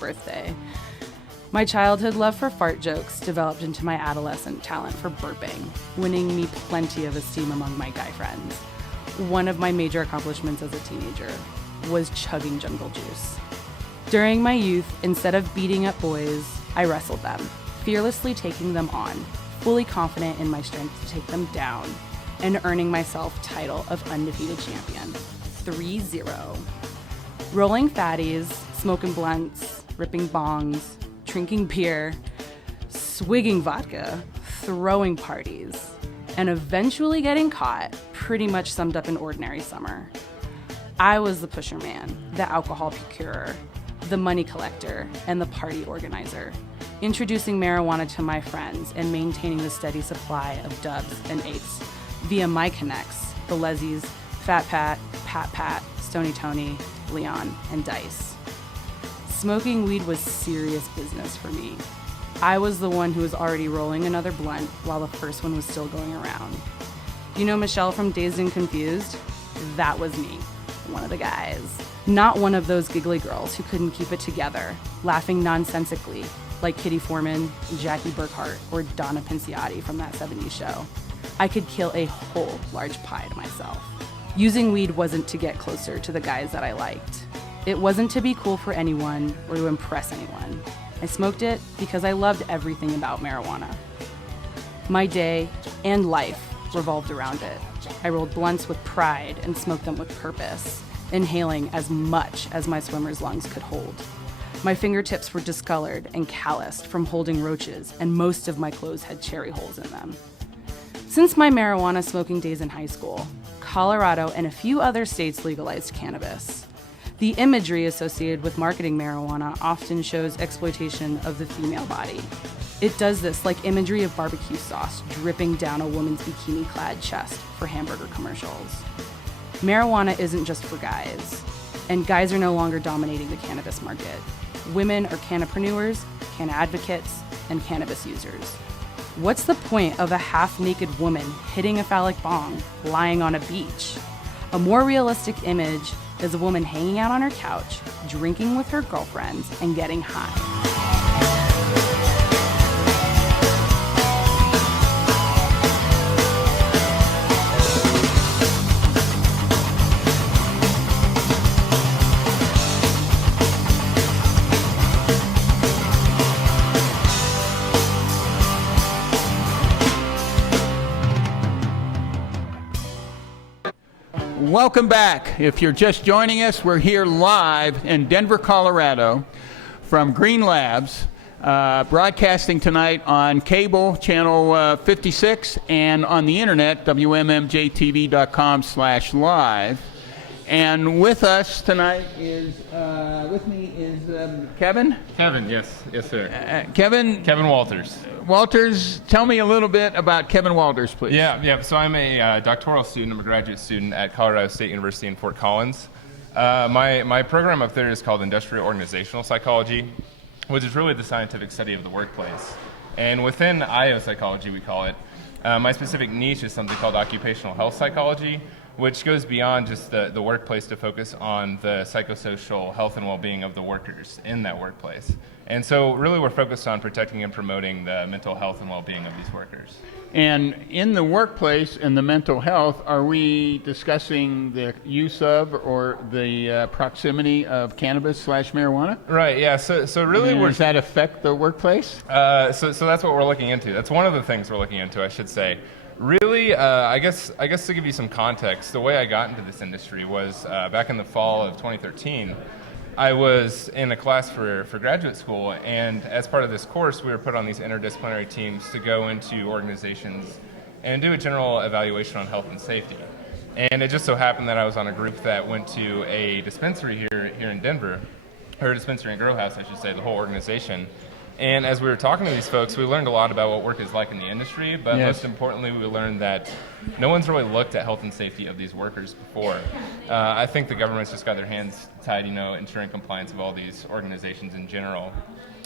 Birthday. My childhood love for fart jokes developed into my adolescent talent for burping, winning me plenty of esteem among my guy friends. One of my major accomplishments as a teenager was chugging jungle juice. During my youth, instead of beating up boys, I wrestled them, fearlessly taking them on, fully confident in my strength to take them down, and earning myself title of undefeated champion. 3-0. Rolling fatties, smoking blunts, ripping bongs, drinking beer, swigging vodka, throwing parties, and eventually getting caught pretty much summed up an ordinary summer. I was the pusher man, the alcohol procurer, the money collector, and the party organizer, introducing marijuana to my friends and maintaining the steady supply of dubs and eighths via my connects, the Leslie's, Fat Pat, Pat Pat, Stony Tony, Leon, and Dice. Smoking weed was serious business for me. I was the one who was already rolling another blunt while the first one was still going around. You know Michelle from Dazed and Confused? That was me, one of the guys. Not one of those giggly girls who couldn't keep it together, laughing nonsensically like Kitty Foreman, Jackie Burkhart, or Donna Pinciotti from that 70s show. I could kill a whole large pie to myself. Using weed wasn't to get closer to the guys that I liked. It wasn't to be cool for anyone or to impress anyone. I smoked it because I loved everything about marijuana. My day and life revolved around it. I rolled blunts with pride and smoked them with purpose, inhaling as much as my swimmer's lungs could hold. My fingertips were discolored and calloused from holding roaches, and most of my clothes had cherry holes in them. Since my marijuana smoking days in high school, Colorado and a few other states legalized cannabis. The imagery associated with marketing marijuana often shows exploitation of the female body. It does this like imagery of barbecue sauce dripping down a woman's bikini-clad chest for hamburger commercials. Marijuana isn't just for guys, and guys are no longer dominating the cannabis market. Women are cannapreneurs, canna advocates, and cannabis users. What's the point of a half-naked woman hitting a phallic bong lying on a beach? A more realistic image is a woman hanging out on her couch, drinking with her girlfriends, and getting high. Welcome back. If you're just joining us, we're here live in Denver, Colorado from Green Labs, broadcasting tonight on cable, channel 56, and on the internet, wmmjtv.com/live. And with us tonight is, Kevin? Kevin, yes sir. Kevin Walters. Walters, tell me a little bit about Kevin Walters, please. Yeah. So I'm a doctoral student. I'm a graduate student at Colorado State University in Fort Collins. My program up there is called Industrial Organizational Psychology, which is really the scientific study of the workplace. And within IO psychology, we call it, my specific niche is something called occupational health psychology, which goes beyond just the workplace to focus on the psychosocial health and well-being of the workers in that workplace. And so really we're focused on protecting and promoting the mental health and well-being of these workers. And in the workplace and the mental health, are we discussing the use of or the proximity of cannabis/marijuana? Right, yeah, so really does that affect the workplace? So that's what we're looking into. That's one of the things we're looking into, I should say. Really, I guess to give you some context, the way I got into this industry was back in the fall of 2013. I was in a class for graduate school, and as part of this course, we were put on these interdisciplinary teams to go into organizations and do a general evaluation on health and safety. And it just so happened that I was on a group that went to a dispensary here in Denver, or a dispensary and grow house, I should say, the whole organization. And as we were talking to these folks, we learned a lot about what work is like in the industry, but most importantly, we learned that no one's really looked at health and safety of these workers before. I think the government's just got their hands tied, ensuring compliance of all these organizations in general.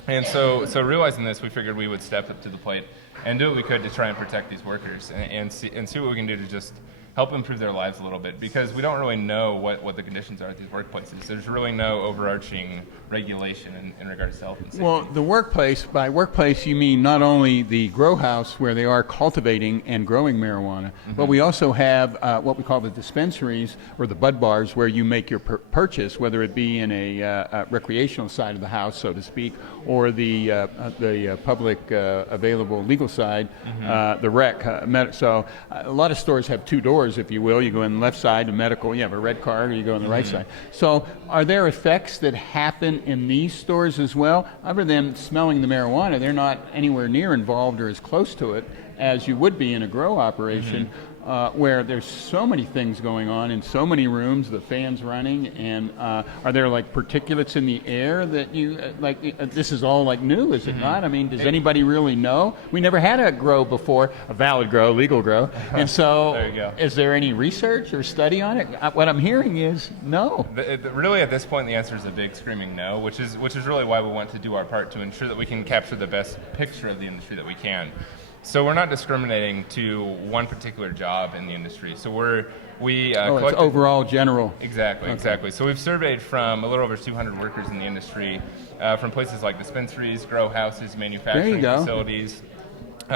And so realizing this, we figured we would step up to the plate and do what we could to try and protect these workers and see what we can do to just help improve their lives a little bit, because we don't really know what the conditions are at these workplaces. There's really no overarching regulation in regards to health and safety. Well, the workplace, by workplace you mean not only the grow house where they are cultivating and growing marijuana, but we also have what we call the dispensaries or the bud bars where you make your purchase, whether it be in a recreational side of the house, so to speak, or the public available legal side, the rec. So a lot of stores have two doors, if you will. You go in the left side, the medical, you have a red card, or you go on the right side. So are there effects that happen in these stores as well? Other than smelling the marijuana, they're not anywhere near involved or as close to it as you would be in a grow operation, where there's so many things going on in so many rooms, the fans running, and are there like particulates in the air that you, this is all like new, is it not? I mean, does anybody really know? We never had a grow before, a valid grow, legal grow, and so there you go. Is there any research or study on it? What I'm hearing is no. Really, at this point, the answer is a big screaming no, which is really why we want to do our part to ensure that we can capture the best picture of the industry that we can. So we're not discriminating to one particular job in the industry. So it's overall general. Exactly. So we've surveyed from a little over 200 workers in the industry, from places like dispensaries, grow houses, manufacturing facilities,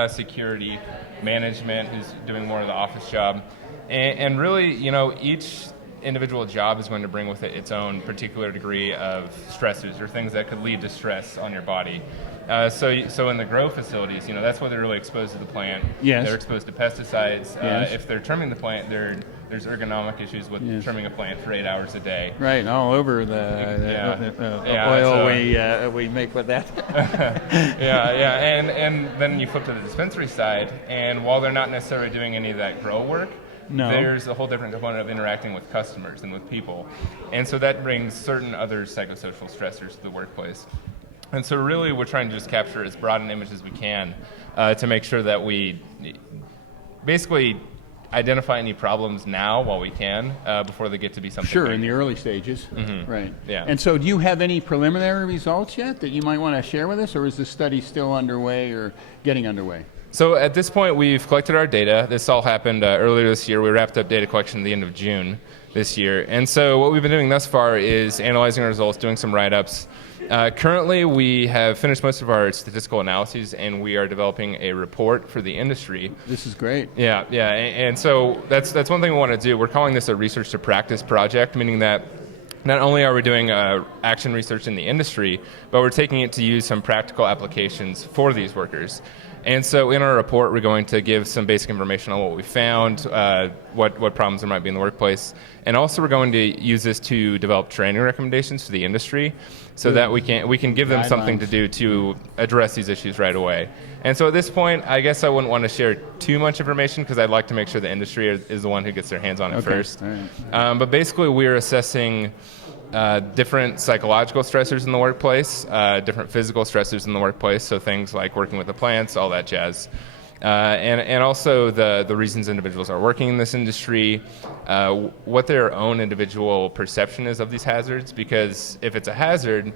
security, management, who's doing more of the office job, and really, each individual job is going to bring with it its own particular degree of stressors or things that could lead to stress on your body. So in the grow facilities, that's when they're really exposed to the plant. Yes. They're exposed to pesticides. Yes. If they're trimming the plant, there's ergonomic issues with trimming a plant for 8 hours a day. Right, all over the oil we make with that. And then you flip to the dispensary side, and while they're not necessarily doing any of that grow work, there's a whole different component of interacting with customers and with people. And so that brings certain other psychosocial stressors to the workplace. And so really we're trying to just capture as broad an image as we can to make sure that we basically identify any problems now while we can before they get to be something Sure, bigger. in the early stages. Right. Yeah. And so do you have any preliminary results yet that you might want to share with us, or is the study still underway or getting underway? So at this point, we've collected our data. This all happened earlier this year. We wrapped up data collection at the end of June this year. And so what we've been doing thus far is analyzing our results, doing some write-ups. Currently, we have finished most of our statistical analyses, and we are developing a report for the industry. This is great. Yeah. And so that's one thing we want to do. We're calling this a research to practice project, meaning that not only are we doing action research in the industry, but we're taking it to use some practical applications for these workers. And so in our report, we're going to give some basic information on what we found, what problems there might be in the workplace. And also we're going to use this to develop training recommendations for the industry so that we can give them something to do to address these issues right away. And so at this point, I guess I wouldn't want to share too much information because I'd like to make sure the industry is the one who gets their hands on it first. All right. But basically, we're assessing different psychological stressors in the workplace, different physical stressors in the workplace, so things like working with the plants, all that jazz. And also the reasons individuals are working in this industry, what their own individual perception is of these hazards, because if it's a hazard,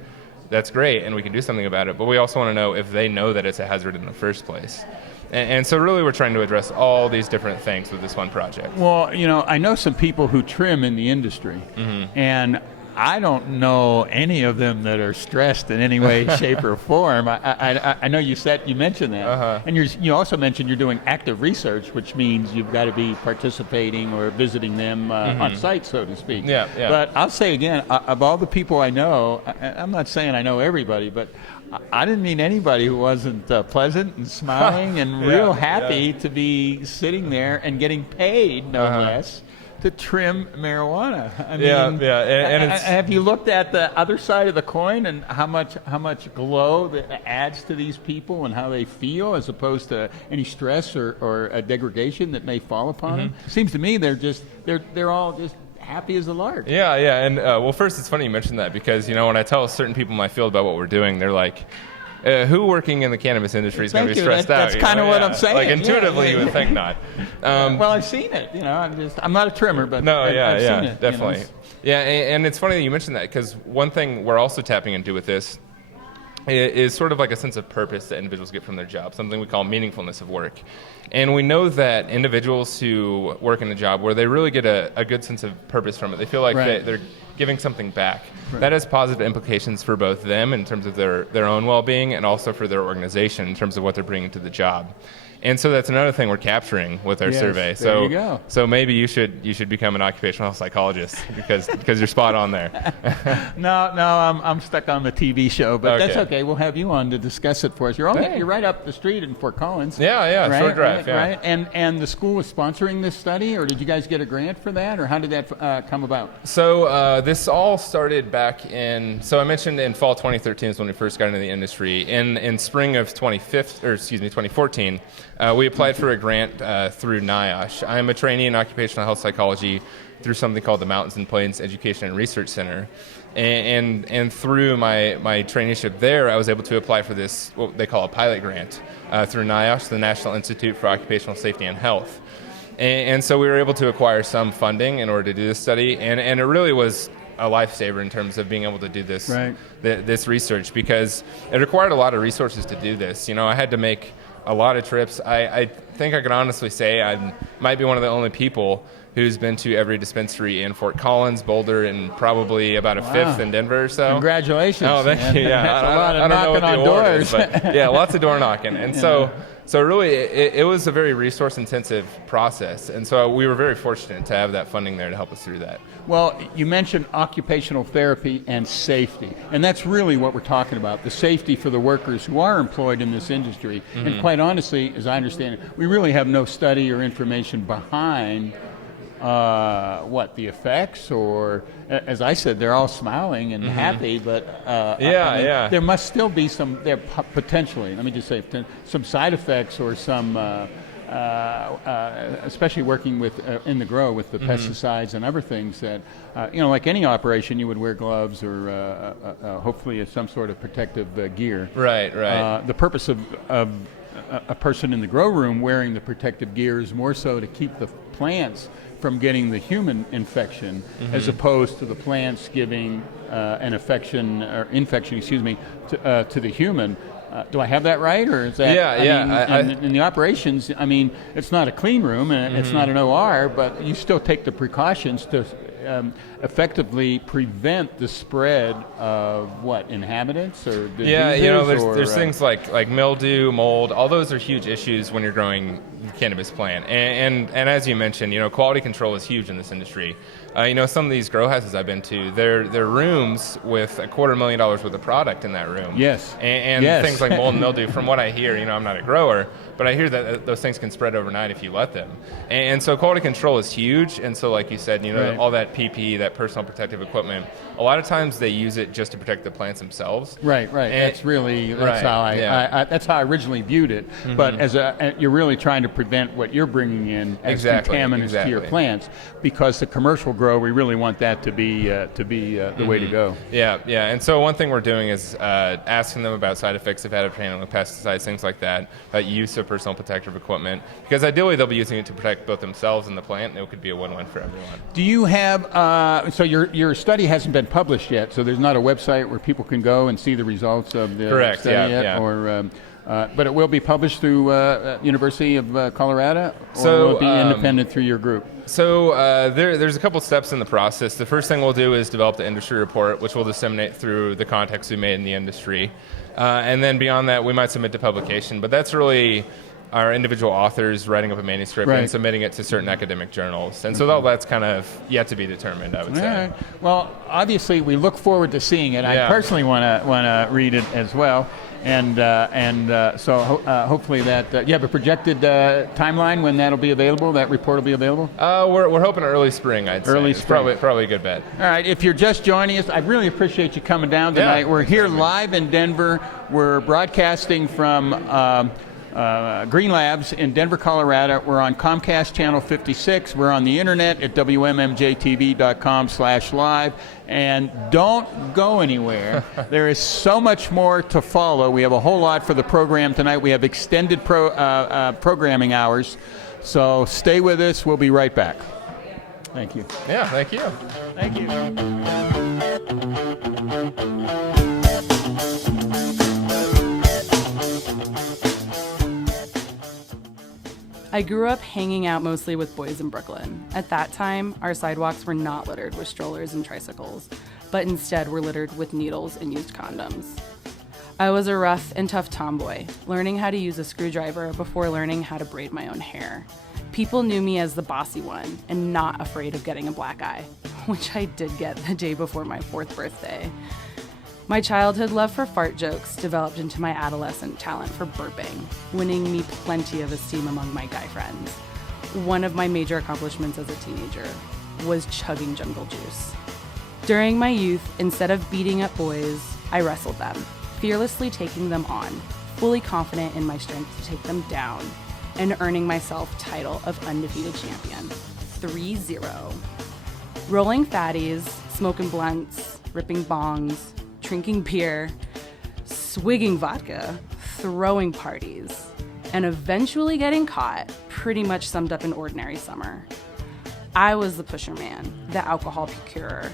that's great and we can do something about it, but we also want to know if they know that it's a hazard in the first place. And so really we're trying to address all these different things with this one project. Well, I know some people who trim in the industry, and I don't know any of them that are stressed in any way, shape, or form. I know you mentioned that, and you also mentioned you're doing active research, which means you've got to be participating or visiting them on site, so to speak. Yeah. But I'll say again, of all the people I know, I'm not saying I know everybody, but I didn't meet anybody who wasn't pleasant and smiling and real happy to be sitting there and getting paid, no less, to trim marijuana. I mean, and it's, have you looked at the other side of the coin and how much glow that adds to these people and how they feel, as opposed to any stress or a degradation that may fall upon them? Seems to me they're all just happy as a lark. And well, first it's funny you mentioned that, because when I tell certain people in my field about what we're doing, they're like, who working in the cannabis industry is going to be stressed out? That's kind of what I'm saying. Like intuitively, you would think not. Well, I've seen it. I'm not a trimmer, but I've seen it. Definitely. Yeah, and it's funny that you mentioned that, because one thing we're also tapping into with this is sort of like a sense of purpose that individuals get from their job, something we call meaningfulness of work. And we know that individuals who work in a job where they really get a good sense of purpose from it, they feel like they're giving something back. Right. That has positive implications for both them in terms of their own well-being and also for their organization in terms of what they're bringing to the job. And so that's another thing we're capturing with our survey. There you go. So maybe you should become an occupational health psychologist because you're spot on there. No, I'm stuck on the TV show, but that's okay. We'll have you on to discuss it for us. You're right up the street in Fort Collins. Yeah, right? Short drive. Right. And the school was sponsoring this study, or did you guys get a grant for that, or how did that come about? So this all started back so I mentioned in fall 2013 is when we first got into the industry. In spring of 2014. We applied for a grant through NIOSH. I'm a trainee in occupational health psychology through something called the Mountains and Plains Education and Research Center. And through my traineeship there, I was able to apply for this, what they call a pilot grant, through NIOSH, the National Institute for Occupational Safety and Health. And so we were able to acquire some funding in order to do this study, and it really was a lifesaver in terms of being able to do this this research, because it required a lot of resources to do this. I had to make a lot of trips. I think I can honestly say I might be one of the only people who's been to every dispensary in Fort Collins, Boulder, and probably about a fifth in Denver or so. Congratulations. Oh, thank you. Yeah, that's a lot of knocking on doors. But yeah, lots of door knocking. And so really it was a very resource-intensive process. And so we were very fortunate to have that funding there to help us through that. Well, you mentioned occupational therapy and safety, and that's really what we're talking about, the safety for the workers who are employed in this industry. Mm-hmm. And quite honestly, as I understand it, we really have no study or information behind the effects, or as I said, they're all smiling and happy, but there must still be potentially, let me just say, some side effects or some especially working with in the grow with the pesticides and other things that like any operation, you would wear gloves or hopefully some sort of protective gear. Right. The purpose of a person in the grow room wearing the protective gear is more so to keep the plants from getting the human infection, as opposed to the plants giving an infection, to the human. Do I have that right, or is that? In the operations, it's not a clean room and it's not an OR, but you still take the precautions to effectively prevent the spread of inhabitants or diseases? There's things like mildew, mold. All those are huge issues when you're growing cannabis plant. And as you mentioned, quality control is huge in this industry. Some of these grow houses I've been to, they're rooms with $250,000 worth of product in that room. Yes. And things like mold and mildew, from what I hear, I'm not a grower, but I hear that those things can spread overnight if you let them. And so quality control is huge. And so, like you said, all that PPE, that personal protective equipment, a lot of times they use it just to protect the plants themselves. Right. That's how that's how I originally viewed it. But you're really trying to prevent what you're bringing in as contaminants to your plants, because the commercial grow, we really want that to be the way to go. Yeah. And so one thing we're doing is asking them about side effects of additive handling with pesticides, things like that, use of personal protective equipment, because ideally they'll be using it to protect both themselves and the plant, and it could be a win-win for everyone. Do you have so your study hasn't been published yet, so there's not a website where people can go and see the results of the study yet? Or but it will be published through University of Colorado, or will it be independent through your group? So there's a couple steps in the process. The first thing we'll do is develop the industry report, which we'll disseminate through the contacts we made in the industry. And then beyond that, we might submit to publication. But that's really our individual authors writing up a manuscript and submitting it to certain academic journals. And so that's kind of yet to be determined, I would say. All right. Well, obviously, we look forward to seeing it. I personally want to read it as well. And so hopefully that you have a projected timeline when that'll be available. That report will be available. We're hoping early spring. I'd say. Early spring. It's probably a good bet. All right. If you're just joining us, I really appreciate you coming down tonight. We're here live in Denver. We're broadcasting from Green Labs in Denver, Colorado. We're on Comcast Channel 56. We're on the internet at wmmjtv.com/live. And don't go anywhere. There is so much more to follow. We have a whole lot for the program tonight. We have extended programming hours. So stay with us. We'll be right back. Thank you. Yeah, thank you. Thank you. I grew up hanging out mostly with boys in Brooklyn. At that time, our sidewalks were not littered with strollers and tricycles, but instead were littered with needles and used condoms. I was a rough and tough tomboy, learning how to use a screwdriver before learning how to braid my own hair. People knew me as the bossy one and not afraid of getting a black eye, which I did get the day before my 4th birthday. My childhood love for fart jokes developed into my adolescent talent for burping, winning me plenty of esteem among my guy friends. One of my major accomplishments as a teenager was chugging jungle juice. During my youth, instead of beating up boys, I wrestled them, fearlessly taking them on, fully confident in my strength to take them down, and earning myself title of undefeated champion. 3-0. Rolling fatties, smoking blunts, ripping bongs, drinking beer, swigging vodka, throwing parties, and eventually getting caught pretty much summed up an ordinary summer. I was the pusher man, the alcohol procurer,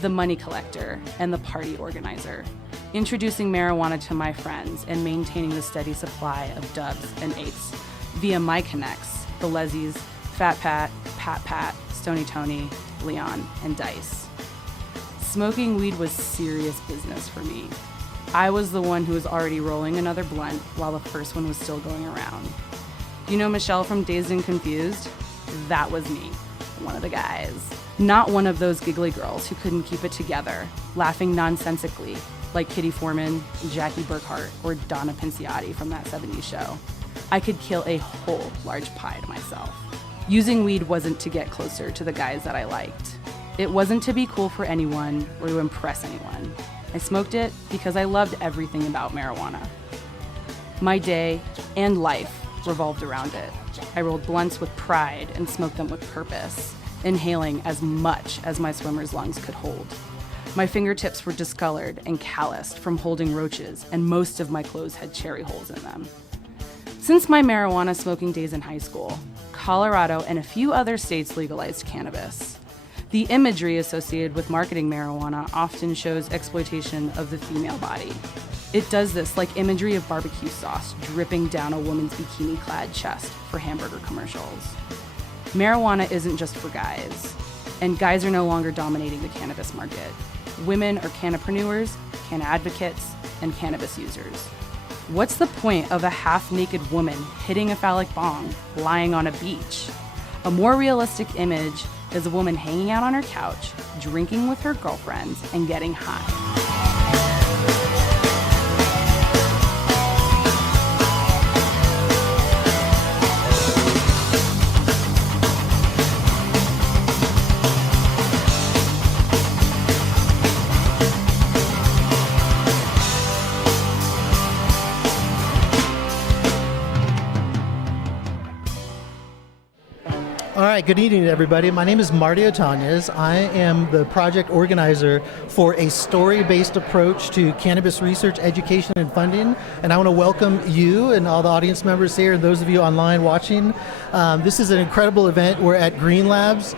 the money collector, and the party organizer, introducing marijuana to my friends and maintaining the steady supply of dubs and eighths via my connects, the Leslie's, Fat Pat, Pat Pat, Stony Tony, Leon, and Dice. Smoking weed was serious business for me. I was the one who was already rolling another blunt while the first one was still going around. You know Michelle from Dazed and Confused? That was me, one of the guys. Not one of those giggly girls who couldn't keep it together, laughing nonsensically like Kitty Forman, Jackie Burkhart, or Donna Pinciotti from that 70s show. I could kill a whole large pie to myself. Using weed wasn't to get closer to the guys that I liked. It wasn't to be cool for anyone or to impress anyone. I smoked it because I loved everything about marijuana. My day and life revolved around it. I rolled blunts with pride and smoked them with purpose, inhaling as much as my swimmer's lungs could hold. My fingertips were discolored and calloused from holding roaches, and most of my clothes had cherry holes in them. Since my marijuana smoking days in high school, Colorado and a few other states legalized cannabis. The imagery associated with marketing marijuana often shows exploitation of the female body. It does this like imagery of barbecue sauce dripping down a woman's bikini-clad chest for hamburger commercials. Marijuana isn't just for guys, and guys are no longer dominating the cannabis market. Women are cannapreneurs, canna advocates, and cannabis users. What's the point of a half-naked woman hitting a phallic bong lying on a beach? A more realistic image is a woman hanging out on her couch, drinking with her girlfriends, and getting high. All right, good evening, everybody. My name is Marty Otanez. I am the project organizer for a story-based approach to cannabis research, education, and funding. And I want to welcome you and all the audience members here and those of you online watching. This is an incredible event. We're at Green Labs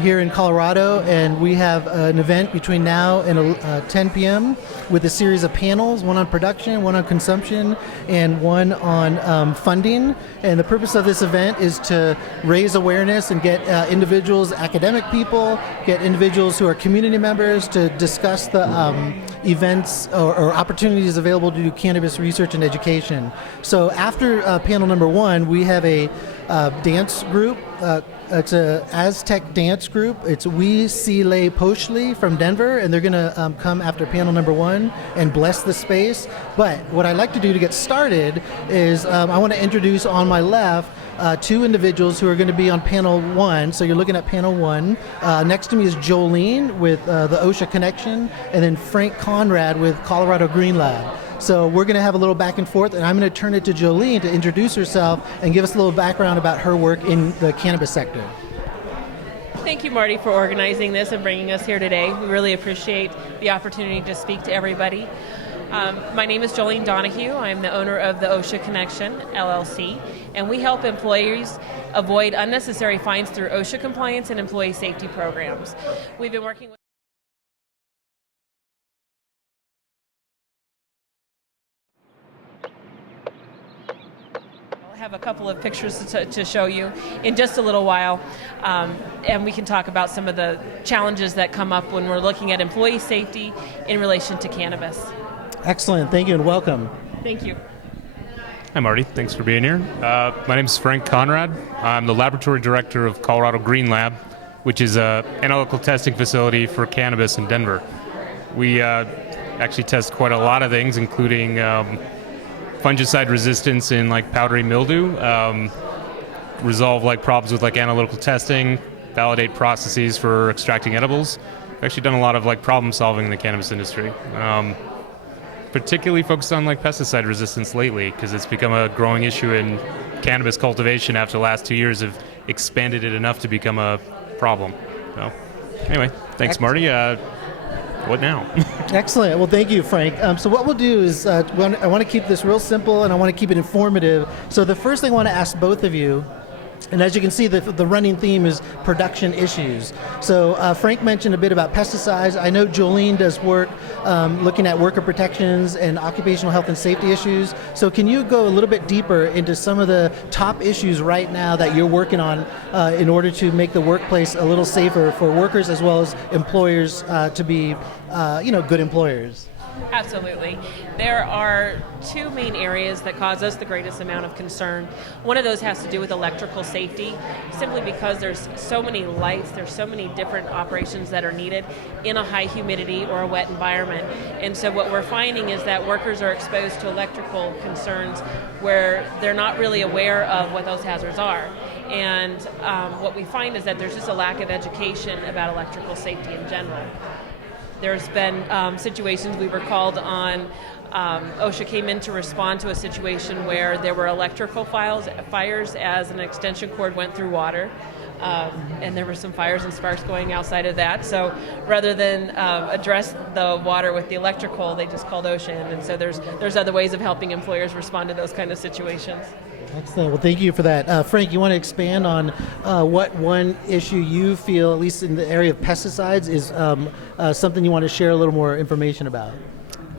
here in Colorado, and we have an event between now and 10 p.m. with a series of panels, one on production, one on consumption, and one on funding. And the purpose of this event is to raise awareness and get individuals, academic people, get individuals who are community members to discuss the events or opportunities available to do cannabis research and education. So after panel number one, we have a dance group. It's a Aztec dance group. It's We Sile Poshli from Denver, and they're going to come after panel number one and bless the space. But what I'd like to do to get started is I want to introduce on my left two individuals who are going to be on panel one. So you're looking at panel one. Next to me is Jolene with the OSHA Connection, and then Frank Conrad with Colorado Green Lab. So we're going to have a little back and forth, and I'm going to turn it to Jolene to introduce herself and give us a little background about her work in the cannabis sector. Thank you, Marty, for organizing this and bringing us here today. We really appreciate the opportunity to speak to everybody. My name is Jolene Donahue. I'm the owner of the OSHA Connection, LLC, and we help employees avoid unnecessary fines through OSHA compliance and employee safety programs. We've been working with have a couple of pictures to show you in just a little while, and we can talk about some of the challenges that come up when we're looking at employee safety in relation to cannabis. Excellent. Thank you and welcome. Thank you. Hi, Marty. Thanks for being here. My name is Frank Conrad. I'm the laboratory director of Colorado Green Lab, which is an analytical testing facility for cannabis in Denver. We actually test quite a lot of things, including fungicide resistance in like powdery mildew, resolve like problems with like analytical testing, validate processes for extracting edibles. We've actually done a lot of like problem solving in the cannabis industry. Particularly focused on like pesticide resistance lately, because it's become a growing issue in cannabis cultivation after the last 2 years have expanded it enough to become a problem. So anyway, thanks Marty. What now? Excellent. Well, thank you, Frank. So what we'll do is I want to keep this real simple and I want to keep it informative. So the first thing I want to ask both of you, and as you can see, the running theme is production issues. So Frank mentioned a bit about pesticides. I know Jolene does work looking at worker protections and occupational health and safety issues. So can you go a little bit deeper into some of the top issues right now that you're working on in order to make the workplace a little safer for workers as well as employers to be good employers? Absolutely. There are two main areas that cause us the greatest amount of concern. One of those has to do with electrical safety, simply because there's so many lights, there's so many different operations that are needed in a high humidity or a wet environment. And so what we're finding is that workers are exposed to electrical concerns where they're not really aware of what those hazards are. And what we find is that there's just a lack of education about electrical safety in general. There's been situations we were called on. OSHA came in to respond to a situation where there were electrical fires as an extension cord went through water. And there were some fires and sparks going outside of that. So rather than address the water with the electrical, they just called OSHA in. And so there's other ways of helping employers respond to those kind of situations. Excellent. Well, thank you for that. Frank, you want to expand on what one issue you feel, at least in the area of pesticides, is something you want to share a little more information about?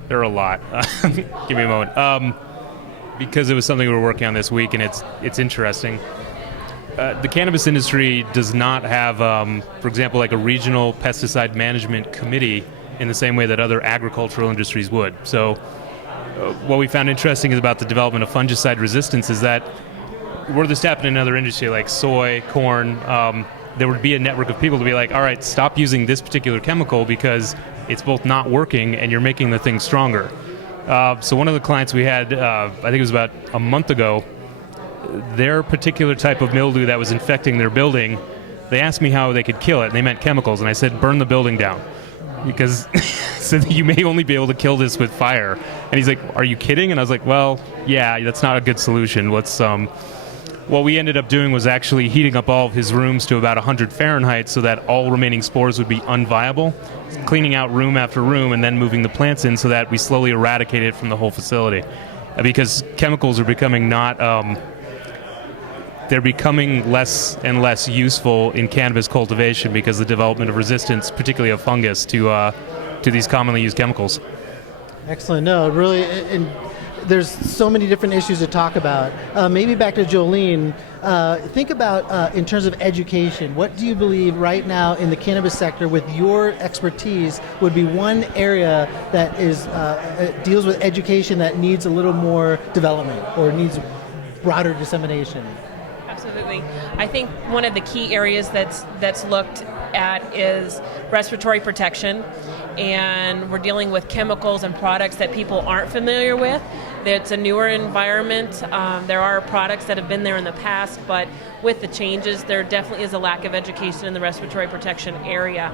There are a lot. Give me a moment. Because it was something we were working on this week, and it's interesting. The cannabis industry does not have, for example, like a regional pesticide management committee in the same way that other agricultural industries would. So what we found interesting is about the development of fungicide resistance is that were this to happen in another industry like soy, corn, there would be a network of people to be like, all right, stop using this particular chemical because it's both not working and you're making the thing stronger. So one of the clients we had, I think it was about a month ago, their particular type of mildew that was infecting their building, they asked me how they could kill it, and they meant chemicals, and I said, burn the building down. Because so you may only be able to kill this with fire. And he's like, are you kidding? And I was like, well, yeah, that's not a good solution. What we ended up doing was actually heating up all of his rooms to about 100 Fahrenheit so that all remaining spores would be unviable, cleaning out room after room, and then moving the plants in so that we slowly eradicated it from the whole facility. Because chemicals are becoming they're becoming less and less useful in cannabis cultivation because of the development of resistance, particularly of fungus, to these commonly used chemicals. Excellent. No, really, and there's so many different issues to talk about. Maybe back to Jolene, think about in terms of education, what do you believe right now in the cannabis sector with your expertise would be one area that is deals with education that needs a little more development or needs broader dissemination? Absolutely. I think one of the key areas that's looked at is respiratory protection, and we're dealing with chemicals and products that people aren't familiar with. It's a newer environment. There are products that have been there in the past, but with the changes, there definitely is a lack of education in the respiratory protection area.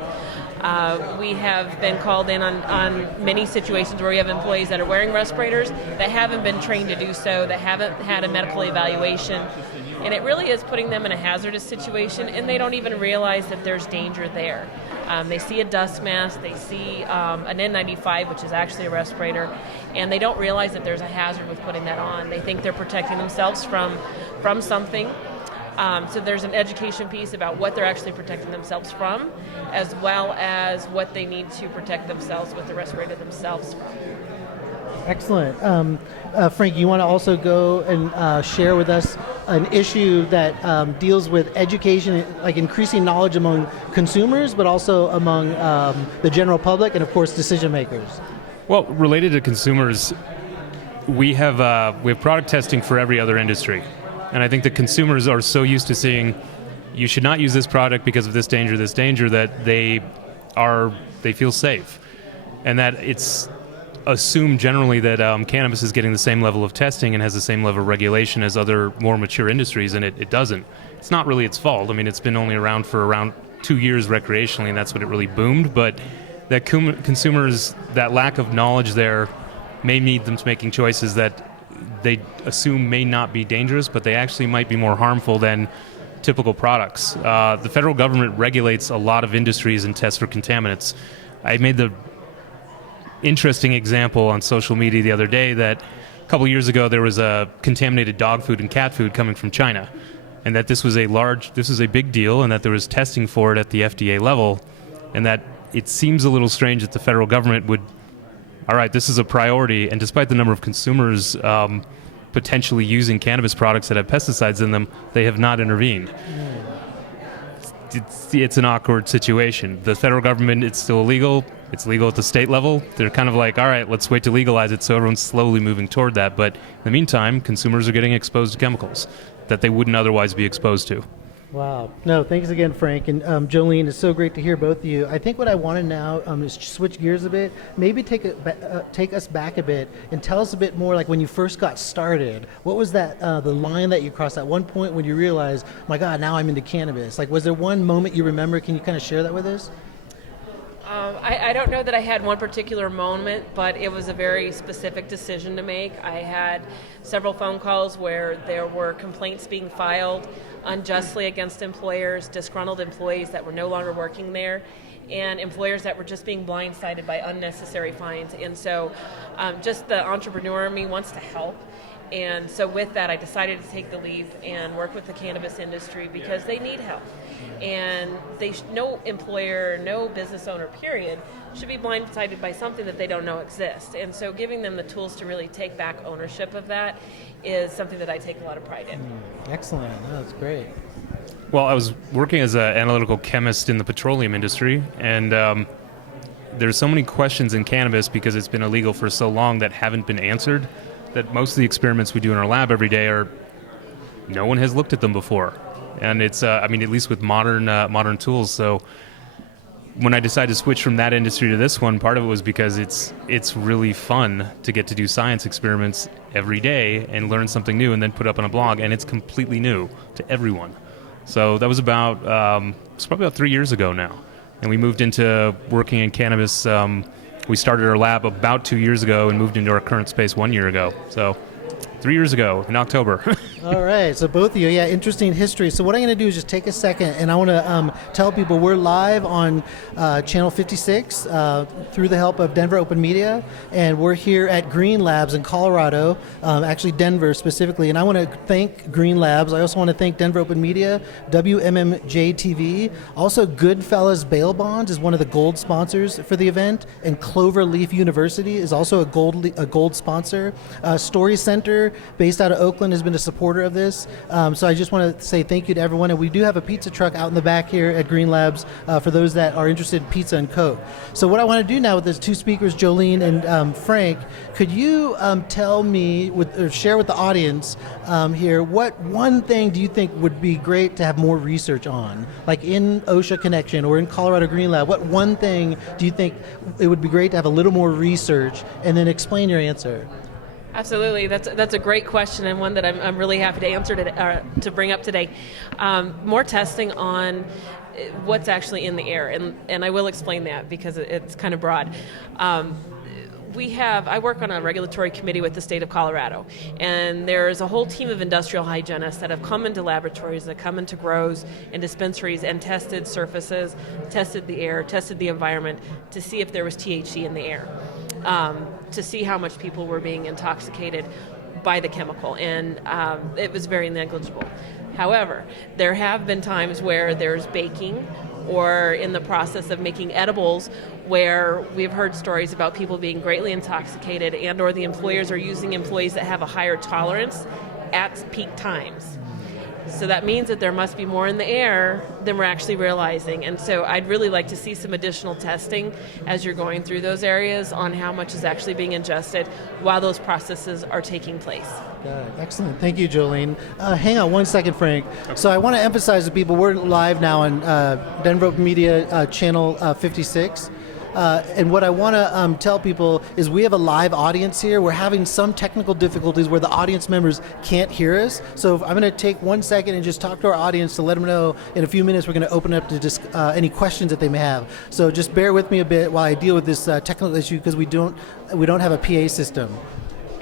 We have been called in on many situations where we have employees that are wearing respirators that haven't been trained to do so, that haven't had a medical evaluation. And it really is putting them in a hazardous situation, and they don't even realize that there's danger there. They see a dust mask, they see an N95, which is actually a respirator, and they don't realize that there's a hazard with putting that on. They think they're protecting themselves from something. So there's an education piece about what they're actually protecting themselves from, as well as what they need to protect themselves with the respirator themselves from. Excellent. Frank, you want to also go and share with us an issue that deals with education, like increasing knowledge among consumers, but also among the general public and, of course, decision makers. Well, related to consumers, we have product testing for every other industry. And I think that consumers are so used to seeing you should not use this product because of this danger, that they feel safe. And that it's assumed generally that cannabis is getting the same level of testing and has the same level of regulation as other more mature industries, and it doesn't. It's not really its fault. I mean, it's been only around for around 2 years recreationally, and that's when it really boomed. But that consumers, that lack of knowledge there may lead them to making choices that they assume may not be dangerous, but they actually might be more harmful than typical products. The federal government regulates a lot of industries and tests for contaminants. I made the interesting example on social media the other day that a couple years ago there was a contaminated dog food and cat food coming from China, and that this was a big deal, and that there was testing for it at the FDA level, and that it seems a little strange that the federal government would, all right, this is a priority, and despite the number of consumers potentially using cannabis products that have pesticides in them, they have not intervened. It's an awkward situation. The federal government, it's still illegal. It's legal at the state level. They're kind of like, all right, let's wait to legalize it, so everyone's slowly moving toward that. But in the meantime, consumers are getting exposed to chemicals that they wouldn't otherwise be exposed to. Wow. No, thanks again, Frank. And Jolene, it's so great to hear both of you. I think what I want to now is switch gears a bit, maybe take us back a bit and tell us a bit more, like when you first got started, what was that, the line that you crossed at one point when you realized, my God, now I'm into cannabis? Like, was there one moment you remember? Can you kind of share that with us? I don't know that I had one particular moment, but it was a very specific decision to make. I had several phone calls where there were complaints being filed unjustly against employers, disgruntled employees that were no longer working there, and employers that were just being blindsided by unnecessary fines. And so just the entrepreneur in me wants to help. And so with that, I decided to take the leap and work with the cannabis industry because they need help. And no employer, no business owner, period, should be blindsided by something that they don't know exists. And so giving them the tools to really take back ownership of that is something that I take a lot of pride in. Excellent. That's great. Well, I was working as an analytical chemist in the petroleum industry, and there's so many questions in cannabis because it's been illegal for so long that haven't been answered, that most of the experiments we do in our lab every day no one has looked at them before. And it's, at least with modern tools. So when I decided to switch from that industry to this one, part of it was because it's really fun to get to do science experiments every day and learn something new and then put up on a blog, and it's completely new to everyone. So that was it's probably about 3 years ago now. And we moved into working in cannabis. We started our lab about 2 years ago and moved into our current space 1 year ago. So 3 years ago in October. All right, so both of you, interesting history. So what I'm going to do is just take a second, and I want to tell people we're live on Channel 56 through the help of Denver Open Media, and we're here at Green Labs in Colorado, actually Denver specifically, and I want to thank Green Labs. I also want to thank Denver Open Media, WMMJ-TV. Also, Goodfellas Bail Bonds is one of the gold sponsors for the event, and Cloverleaf University is also a gold sponsor. Story Center, based out of Oakland, has been a supporter of this. So I just want to say thank you to everyone. And we do have a pizza truck out in the back here at Green Labs for those that are interested in pizza and Coke. So what I want to do now with those two speakers, Jolene and Frank, could you tell me or share with the audience here, what one thing do you think would be great to have more research on? Like in OSHA Connection or in Colorado Green Lab, what one thing do you think it would be great to have a little more research, and then explain your answer? Absolutely, that's a great question, and one that I'm really happy to answer to bring up today. More testing on what's actually in the air, and I will explain that because it's kind of broad. I work on a regulatory committee with the state of Colorado, and there's a whole team of industrial hygienists that have come into laboratories, that come into grows and dispensaries and tested surfaces, tested the air, tested the environment to see if there was THC in the air. To see how much people were being intoxicated by the chemical, and it was very negligible. However, there have been times where there's baking or in the process of making edibles, where we've heard stories about people being greatly intoxicated, and or the employers are using employees that have a higher tolerance at peak times. So that means that there must be more in the air than we're actually realizing. And so I'd really like to see some additional testing as you're going through those areas on how much is actually being ingested while those processes are taking place. Got it. Excellent. Thank you, Jolene. Hang on one second, Frank. So I want to emphasize to people, we're live now on Denver Open Media channel 56. And what I want to tell people is we have a live audience here. We're having some technical difficulties where the audience members can't hear us. So I'm going to take 1 second and just talk to our audience to let them know in a few minutes we're going to open up to any questions that they may have. So just bear with me a bit while I deal with this technical issue because we don't have a PA system.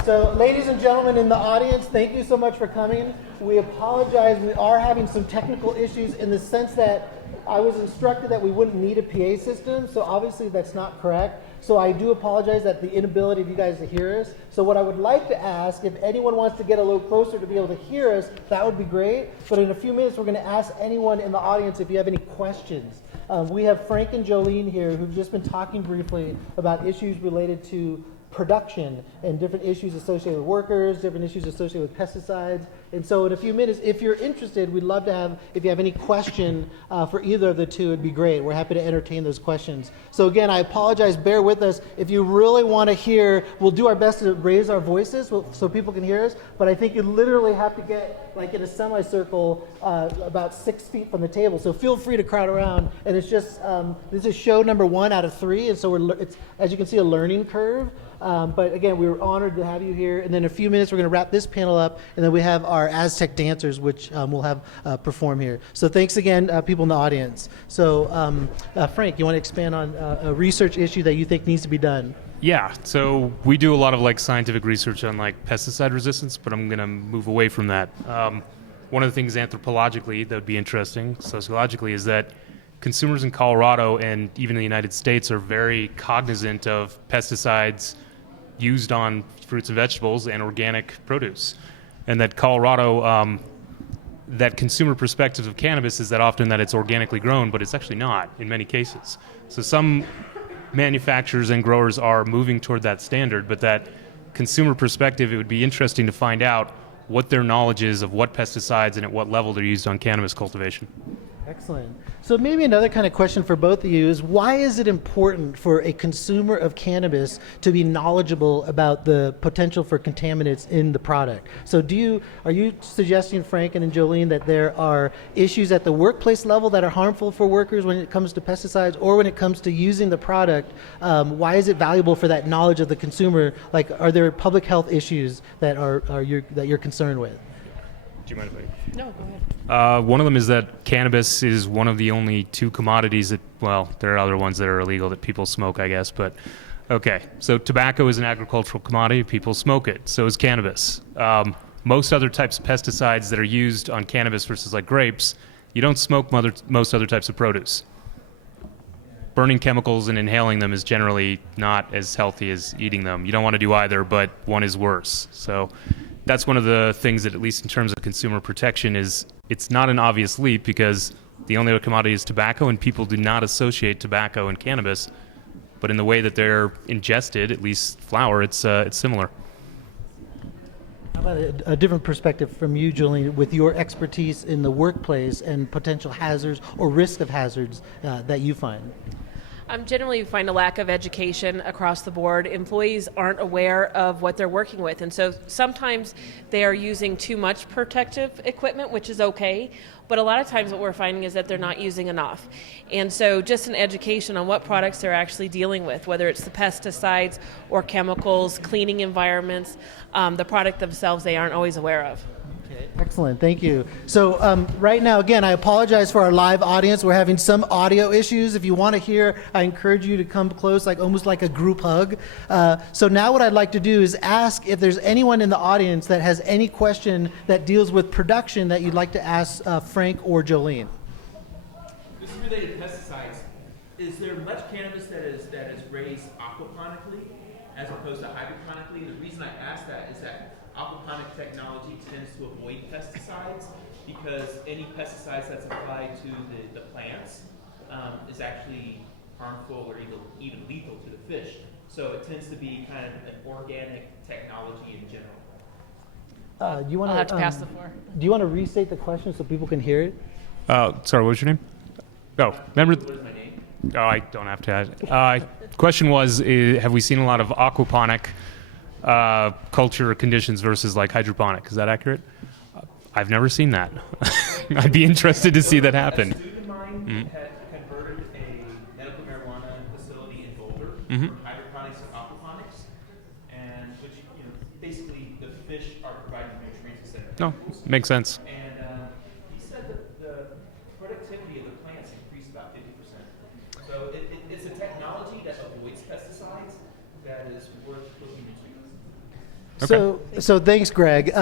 So ladies and gentlemen in the audience, thank you so much for coming. We apologize. We are having some technical issues in the sense that I was instructed that we wouldn't need a PA system, so obviously that's not correct. So I do apologize at the inability of you guys to hear us. So what I would like to ask, if anyone wants to get a little closer to be able to hear us, that would be great. But in a few minutes, we're going to ask anyone in the audience if you have any questions. We have Frank and Jolene here who've just been talking briefly about issues related to production and different issues associated with workers, different issues associated with pesticides. And so in a few minutes, if you're interested, we'd love to have, if you have any question for either of the two, it'd be great. We're happy to entertain those questions. So again, I apologize, bear with us. If you really want to hear, we'll do our best to raise our voices so people can hear us, but I think you literally have to get like in a semicircle about 6 feet from the table. So feel free to crowd around. And it's just, this is show number 1 out of 3, and so it's, as you can see, a learning curve. But again, we were honored to have you here. And then in a few minutes, we're going to wrap this panel up, and then we have our Aztec dancers, which we'll have perform here. So thanks again, people in the audience. So Frank, you want to expand on a research issue that you think needs to be done? Yeah, so we do a lot of like scientific research on like pesticide resistance, but I'm going to move away from that. One of the things anthropologically that would be interesting, sociologically, is that consumers in Colorado and even in the United States are very cognizant of pesticides used on fruits and vegetables and organic produce. And that Colorado, that consumer perspective of cannabis is that often that it's organically grown, but it's actually not in many cases. So some manufacturers and growers are moving toward that standard, but that consumer perspective, it would be interesting to find out what their knowledge is of what pesticides and at what level they're used on cannabis cultivation. Excellent. So maybe another kind of question for both of you is, why is it important for a consumer of cannabis to be knowledgeable about the potential for contaminants in the product? So are you suggesting, Frank and Jolene, that there are issues at the workplace level that are harmful for workers when it comes to pesticides, or when it comes to using the product? Why is it valuable for that knowledge of the consumer? Like, are there public health issues that you're concerned with? Do you mind if I? No, go ahead. One of them is that cannabis is one of the only 2 commodities that, well, there are other ones that are illegal that people smoke, I guess, but okay. So tobacco is an agricultural commodity. People smoke it. So is cannabis. Most other types of pesticides that are used on cannabis versus like grapes, you don't smoke most other types of produce. Burning chemicals and inhaling them is generally not as healthy as eating them. You don't want to do either, but one is worse. So that's one of the things that, at least in terms of consumer protection, is it's not an obvious leap, because the only other commodity is tobacco, and people do not associate tobacco and cannabis. But in the way that they're ingested, at least flower, it's similar. How about a different perspective from you, Jolene, with your expertise in the workplace and potential hazards or risk of hazards that you find? Generally, we find a lack of education across the board. Employees aren't aware of what they're working with, and so sometimes they are using too much protective equipment, which is okay, but a lot of times what we're finding is that they're not using enough. And so just an education on what products they're actually dealing with, whether it's the pesticides or chemicals, cleaning environments, the product themselves they aren't always aware of. Okay, excellent, thank you. So right now, again, I apologize for our live audience. We're having some audio issues. If you want to hear, I encourage you to come close, like almost like a group hug. So now what I'd like to do is ask if there's anyone in the audience that has any question that deals with production that you'd like to ask Frank or Jolene. This is related to pesticides. Is there much cannabis that is raised aquaponically as opposed to hydroponically? The reason I ask that is that aquaponic technology tends to avoid pesticides, because any pesticides that's applied to the plants is actually harmful or even lethal to the fish. So it tends to be kind of an organic technology in general. You want I'll have to pass the floor. Do you want to restate the question so people can hear it? Sorry, what was your name? Oh, remember? What is my name? Oh, I don't have to add. Question was, have we seen a lot of aquaponic culture conditions versus like hydroponic? Is that accurate? I've never seen that. I'd be interested to see that happen. A student of mine had converted a medical marijuana facility in Boulder from hydroponics to aquaponics, and which basically the fish are providing nutrients instead of No, chemicals. makes sense. And he said that the productivity of the plants increased about 50%. So it's a technology that avoids pesticides that is worth looking into. So thanks, Greg.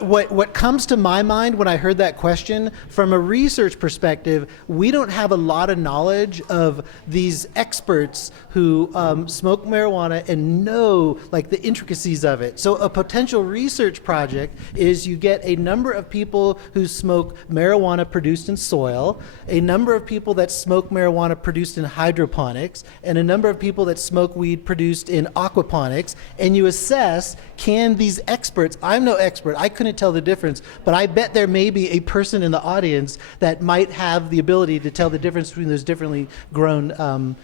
What comes to my mind when I heard that question, from a research perspective, we don't have a lot of knowledge of these experts who smoke marijuana and know like the intricacies of it. So a potential research project is you get a number of people who smoke marijuana produced in soil, a number of people that smoke marijuana produced in hydroponics, and a number of people that smoke weed produced in aquaponics, and you assess, can these experts, I'm no expert, I couldn't tell the difference, but I bet there may be a person in the audience that might have the ability to tell the difference between those differently grown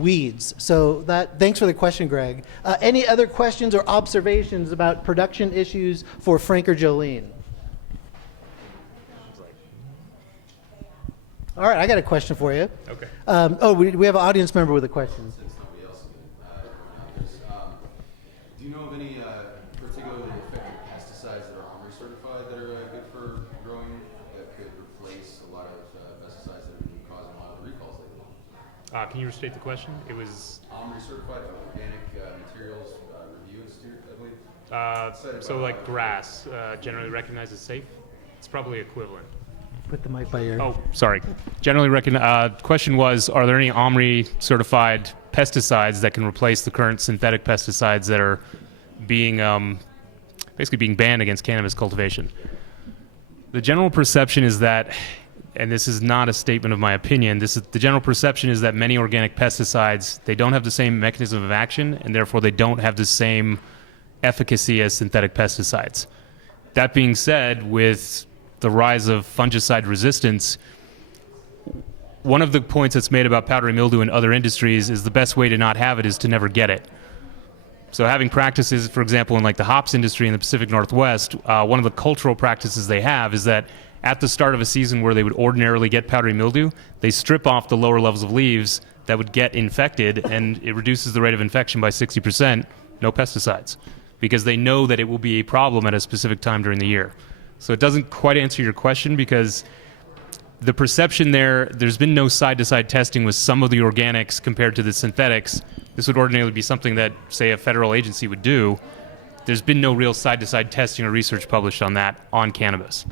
weeds. So thanks for the question, Greg. Any other questions or observations about production issues for Frank or Jolene? All right, I got a question for you. Okay. We have an audience member with a question. Since nobody else can do you know of any particularly effective pesticides that are OMRI certified that are good for growing that could replace a lot of pesticides that have been causing a lot of the recalls lately? Can you restate the question? It was OMRI certified Organic Materials Review Institute, I believe. so like grass, generally recognized as safe. It's probably equivalent. Put the mic by your... Oh, sorry. Generally recognized. Question was, are there any OMRI certified pesticides that can replace the current synthetic pesticides that are being basically being banned against cannabis cultivation? The general perception is that, and this is not a statement of my opinion, the general perception is that many organic pesticides, they don't have the same mechanism of action, and therefore they don't have the same efficacy as synthetic pesticides. That being said, with the rise of fungicide resistance, one of the points that's made about powdery mildew in other industries is the best way to not have it is to never get it. So having practices, for example, in like the hops industry in the Pacific Northwest, one of the cultural practices they have is that at the start of a season where they would ordinarily get powdery mildew, they strip off the lower levels of leaves that would get infected, and it reduces the rate of infection by 60%, no pesticides, because they know that it will be a problem at a specific time during the year. So it doesn't quite answer your question, because the perception there's been no side-to-side testing with some of the organics compared to the synthetics. This would ordinarily be something that, say, a federal agency would do. There's been no real side-to-side testing or research published on that on cannabis.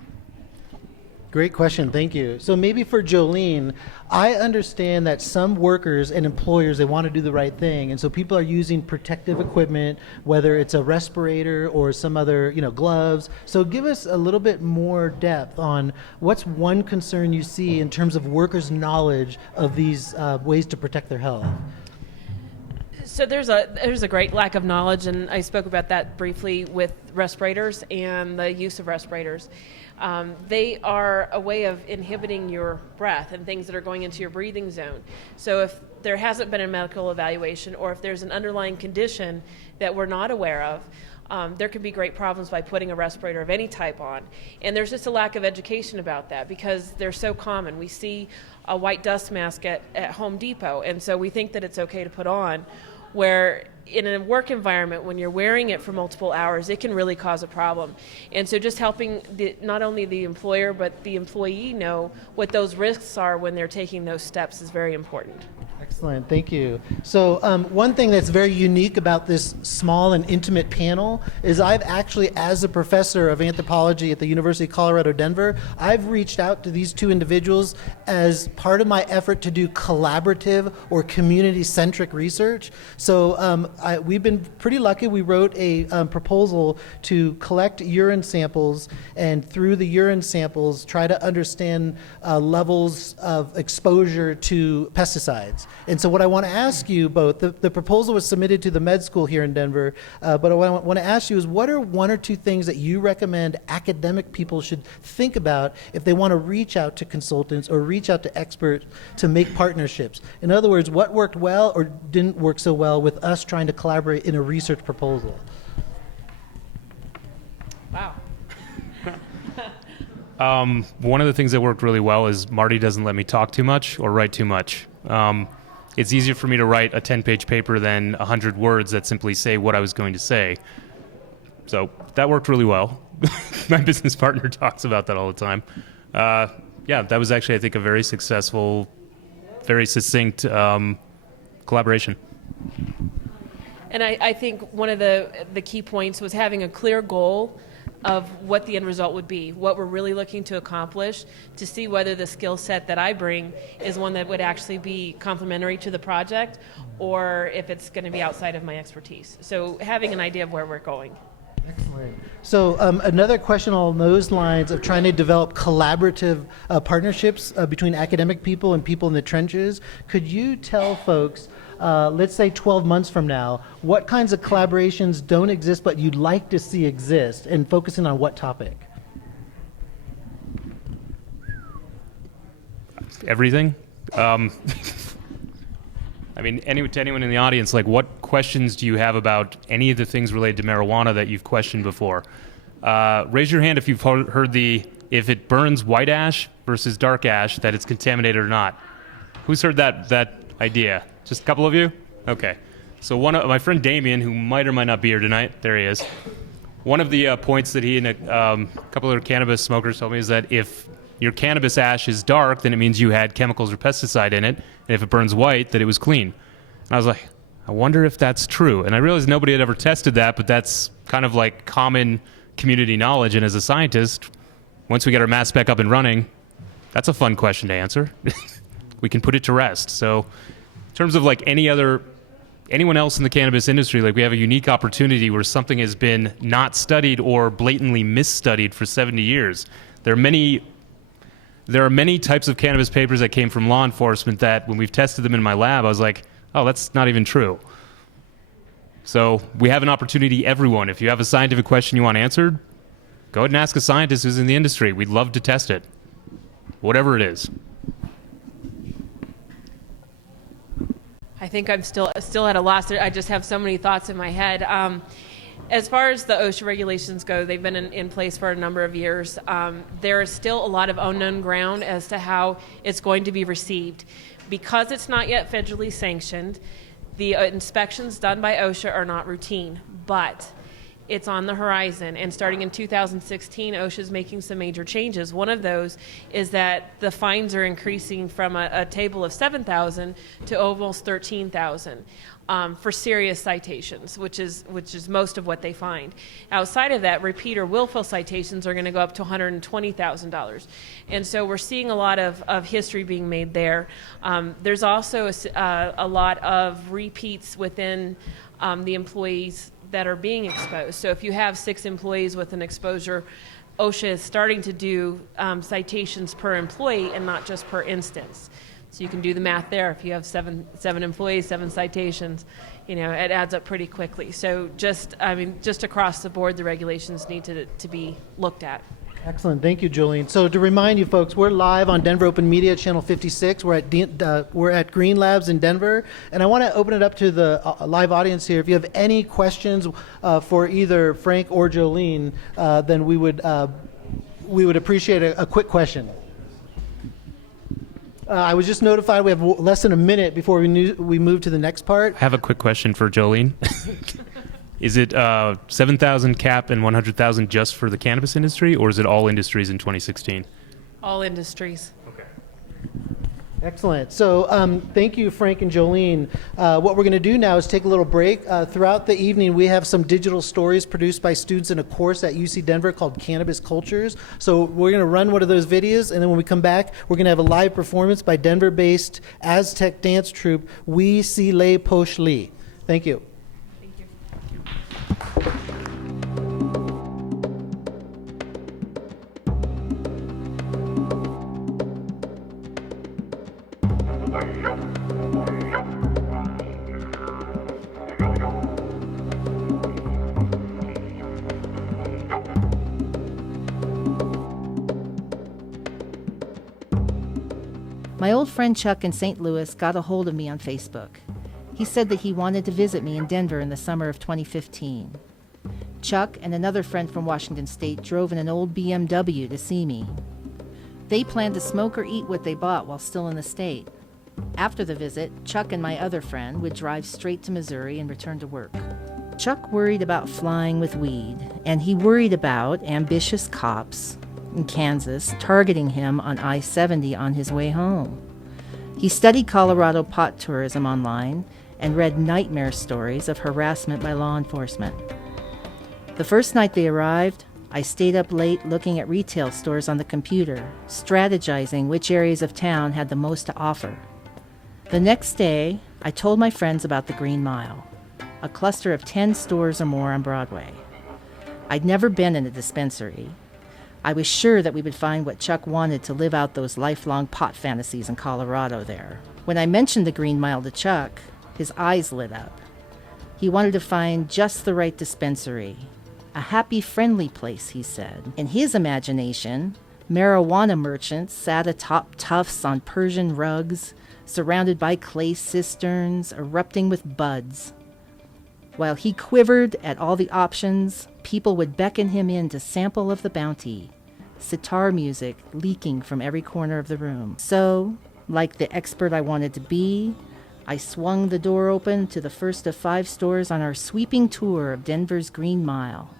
Great question, thank you. So maybe for Jolene, I understand that some workers and employers, they want to do the right thing, and so people are using protective equipment, whether it's a respirator or some other, gloves. So give us a little bit more depth on what's one concern you see in terms of workers' knowledge of these ways to protect their health. So there's a great lack of knowledge, and I spoke about that briefly with respirators and the use of respirators. They are a way of inhibiting your breath and things that are going into your breathing zone. So if there hasn't been a medical evaluation, or if there's an underlying condition that we're not aware of, there can be great problems by putting a respirator of any type on. And there's just a lack of education about that because they're so common. We see a white dust mask at Home Depot, and so we think that it's okay to put on, where in a work environment, when you're wearing it for multiple hours, it can really cause a problem. And so just helping not only the employer but the employee know what those risks are when they're taking those steps is very important. Excellent, thank you. So one thing that's very unique about this small and intimate panel is I've actually, as a professor of anthropology at the University of Colorado, Denver, I've reached out to these two individuals as part of my effort to do collaborative or community-centric research. So we've been pretty lucky. We wrote a proposal to collect urine samples, and through the urine samples, try to understand levels of exposure to pesticides. And so what I want to ask you both, the proposal was submitted to the med school here in Denver, but what I want to ask you is, what are one or two things that you recommend academic people should think about if they want to reach out to consultants or reach out to experts to make partnerships? In other words, what worked well or didn't work so well with us trying to collaborate in a research proposal? Wow. One of the things that worked really well is Marty doesn't let me talk too much or write too much. It's easier for me to write a 10-page paper than 100 words that simply say what I was going to say. So that worked really well. My business partner talks about that all the time. Yeah, that was actually, I think, a very successful, very succinct collaboration. And I think one of the key points was having a clear goal of what the end result would be, what we're really looking to accomplish, to see whether the skill set that I bring is one that would actually be complementary to the project, or if it's going to be outside of my expertise. So having an idea of where we're going. Excellent. So another question along those lines of trying to develop collaborative partnerships between academic people and people in the trenches, could you tell folks, let's say 12 months from now, what kinds of collaborations don't exist but you'd like to see exist, and focusing on what topic? Everything. I mean, to anyone in the audience, like, what questions do you have about any of the things related to marijuana that you've questioned before? Raise your hand if you've heard if it burns white ash versus dark ash, that it's contaminated or not. Who's heard that idea? Just a couple of you? Okay. So one of my friend Damien, who might or might not be here tonight, there he is. One of the points that he and a couple of cannabis smokers told me is that if your cannabis ash is dark, then it means you had chemicals or pesticide in it. And if it burns white, that it was clean. And I was like, I wonder if that's true. And I realized nobody had ever tested that, but that's kind of like common community knowledge. And as a scientist, once we get our mass spec up and running, that's a fun question to answer. We can put it to rest. So in terms of like anyone else in the cannabis industry, like, we have a unique opportunity where something has been not studied or blatantly misstudied for 70 years. There are many types of cannabis papers that came from law enforcement that when we've tested them in my lab, I was like, oh, that's not even true. So we have an opportunity, everyone. If you have a scientific question you want answered, go ahead and ask a scientist who's in the industry. We'd love to test it, whatever it is. I think I'm still at a loss. I just have so many thoughts in my head. As far as the OSHA regulations go, they've been in place for a number of years. There is still a lot of unknown ground as to how it's going to be received. Because it's not yet federally sanctioned, the inspections done by OSHA are not routine, but it's on the horizon. And starting in 2016, OSHA is making some major changes. One of those is that the fines are increasing from a table of 7,000 to almost 13,000. For serious citations, which is most of what they find. Outside of that, repeat or willful citations are going to go up to $120,000. And so we're seeing a lot of history being made there. There's also a lot of repeats within the employees that are being exposed. So if you have 6 employees with an exposure, OSHA is starting to do citations per employee and not just per instance. So you can do the math there. If you have seven employees, 7 citations, it adds up pretty quickly. So just across the board, the regulations need to be looked at. Excellent. Thank you, Jolene. So to remind you folks, we're live on Denver Open Media, Channel 56. We're at Green Labs in Denver. And I want to open it up to the live audience here. If you have any questions for either Frank or Jolene, then we would appreciate a quick question. I was just notified we have less than a minute before we move to the next part. I have a quick question for Jolene. Is it 7,000 cap and 100,000 just for the cannabis industry, or is it all industries in 2016? All industries. Okay. Excellent. So thank you, Frank and Jolene. What we're going to do now is take a little break. Throughout the evening, we have some digital stories produced by students in a course at UC Denver called Cannabis Cultures. So we're going to run one of those videos, and then when we come back, we're going to have a live performance by Denver-based Aztec dance troupe, We Si Le Posh Li. Thank you. Thank you. My old friend Chuck in St. Louis got a hold of me on Facebook. He said that he wanted to visit me in Denver in the summer of 2015. Chuck and another friend from Washington State drove in an old BMW to see me. They planned to smoke or eat what they bought while still in the state. After the visit, Chuck and my other friend would drive straight to Missouri and return to work. Chuck worried about flying with weed, and he worried about ambitious cops in Kansas targeting him on I-70 on his way home. He studied Colorado pot tourism online and read nightmare stories of harassment by law enforcement. The first night they arrived, I stayed up late looking at retail stores on the computer, strategizing which areas of town had the most to offer. The next day, I told my friends about the Green Mile, a cluster of 10 stores or more on Broadway. I'd never been in a dispensary. I was sure that we would find what Chuck wanted to live out those lifelong pot fantasies in Colorado there. When I mentioned the Green Mile to Chuck, his eyes lit up. He wanted to find just the right dispensary. A happy, friendly place, he said. In his imagination, marijuana merchants sat atop tufts on Persian rugs, surrounded by clay cisterns, erupting with buds. While he quivered at all the options, people would beckon him in to sample of the bounty, sitar music leaking from every corner of the room. So, like the expert I wanted to be, I swung the door open to the first of 5 stores on our sweeping tour of Denver's Green Mile.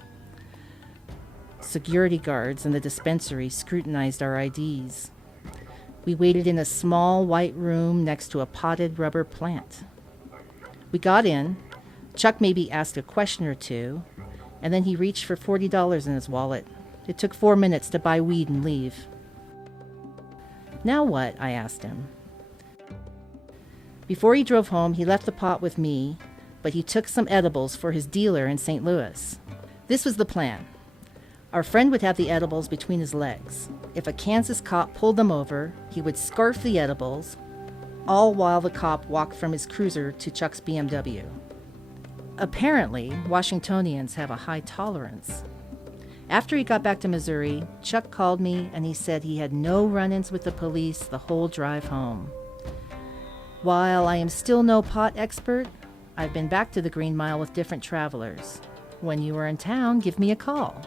Security guards in the dispensary scrutinized our IDs. We waited in a small white room next to a potted rubber plant. We got in. Chuck maybe asked a question or two, and then he reached for $40 in his wallet. It took 4 minutes to buy weed and leave. Now what? I asked him. Before he drove home, he left the pot with me, but he took some edibles for his dealer in St. Louis. This was the plan. Our friend would have the edibles between his legs. If a Kansas cop pulled them over, he would scarf the edibles, all while the cop walked from his cruiser to Chuck's BMW. Apparently, Washingtonians have a high tolerance. After he got back to Missouri, Chuck called me and he said he had no run-ins with the police the whole drive home. While I am still no pot expert, I've been back to the Green Mile with different travelers. When you are in town, give me a call.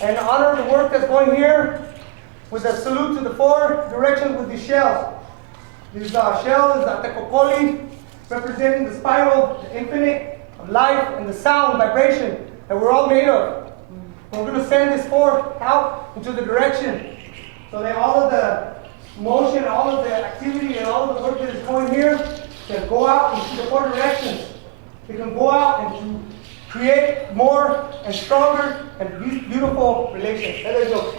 and honor the work that's going here with a salute to the 4 directions with these shells. This shell is the Tecopoli, representing the spiral, the infinite of life and the sound, vibration that we're all made of. And we're going to send this forth out into the direction so that all of the motion, all of the activity, and all of the work that is going here can go out into the 4 directions. It can go out and to create more and stronger and beautiful relations. There you go.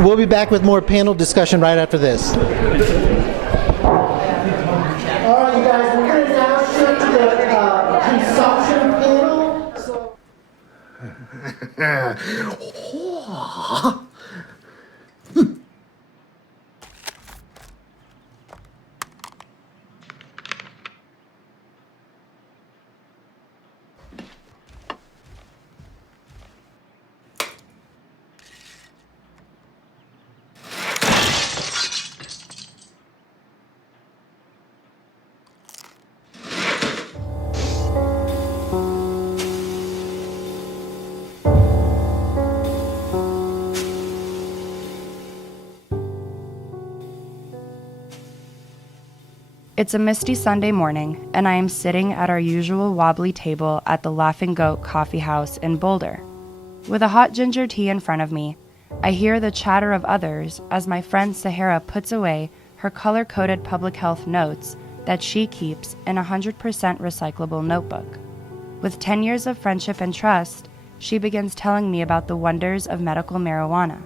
We'll be back with more panel discussion right after this. All right, you guys, we're going to now shift to the consumption panel. It's a misty Sunday morning, and I am sitting at our usual wobbly table at the Laughing Goat Coffee House in Boulder. With a hot ginger tea in front of me, I hear the chatter of others as my friend Sahara puts away her color-coded public health notes that she keeps in a 100% recyclable notebook. With 10 years of friendship and trust, she begins telling me about the wonders of medical marijuana.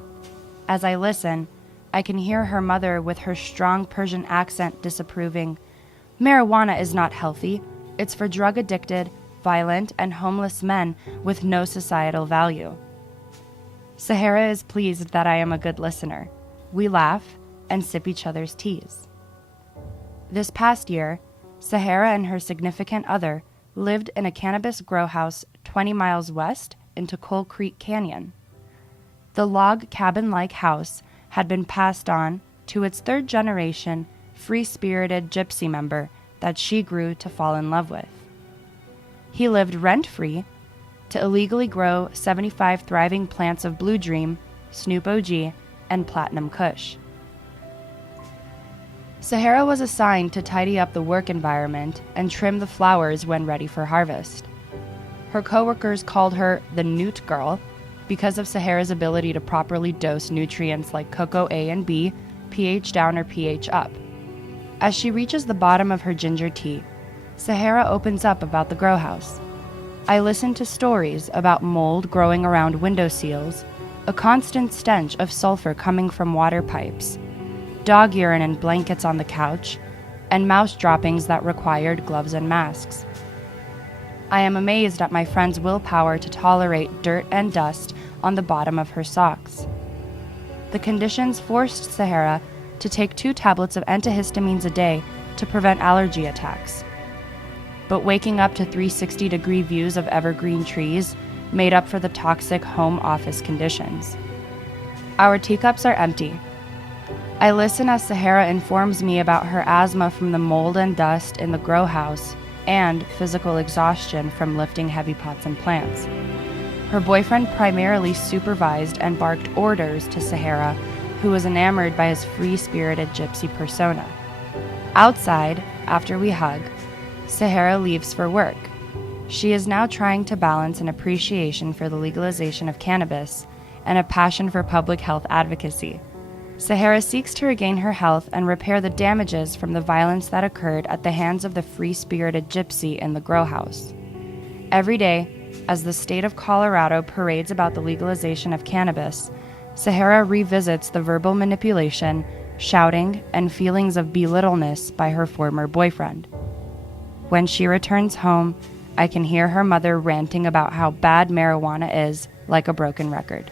As I listen, I can hear her mother with her strong Persian accent disapproving. Marijuana is not healthy. It's for drug-addicted, violent, and homeless men with no societal value. Sahara is pleased that I am a good listener. We laugh and sip each other's teas. This past year, Sahara and her significant other lived in a cannabis grow house 20 miles west into Coal Creek Canyon. The log cabin-like house had been passed on to its third generation, free-spirited gypsy member that she grew to fall in love with. He lived rent-free to illegally grow 75 thriving plants of Blue Dream, Snoop OG, and Platinum Kush. Sahara was assigned to tidy up the work environment and trim the flowers when ready for harvest. Her coworkers called her the Newt Girl because of Sahara's ability to properly dose nutrients like cocoa A and B, pH down or pH up. As she reaches the bottom of her ginger tea, Sahara opens up about the grow house. I listen to stories about mold growing around window seals, a constant stench of sulfur coming from water pipes, dog urine and blankets on the couch, and mouse droppings that required gloves and masks. I am amazed at my friend's willpower to tolerate dirt and dust on the bottom of her socks. The conditions forced Sahara to take 2 tablets of antihistamines a day to prevent allergy attacks. But waking up to 360-degree views of evergreen trees made up for the toxic home office conditions. Our teacups are empty. I listen as Sahara informs me about her asthma from the mold and dust in the grow house and physical exhaustion from lifting heavy pots and plants. Her boyfriend primarily supervised and barked orders to Sahara, who was enamored by his free-spirited gypsy persona. Outside, after we hug, Sahara leaves for work. She is now trying to balance an appreciation for the legalization of cannabis and a passion for public health advocacy. Sahara seeks to regain her health and repair the damages from the violence that occurred at the hands of the free-spirited gypsy in the grow house. Every day, as the state of Colorado parades about the legalization of cannabis, Sahara revisits the verbal manipulation, shouting, and feelings of belittleness by her former boyfriend. When she returns home, I can hear her mother ranting about how bad marijuana is, like a broken record.